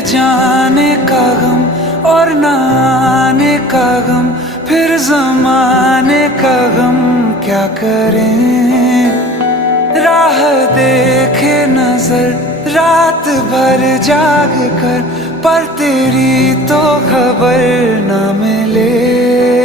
जाने का गम और न आने का गम, फिर जमाने का गम क्या करें। राह देखे नजर रात भर जाग कर, पर तेरी तो खबर न मिले।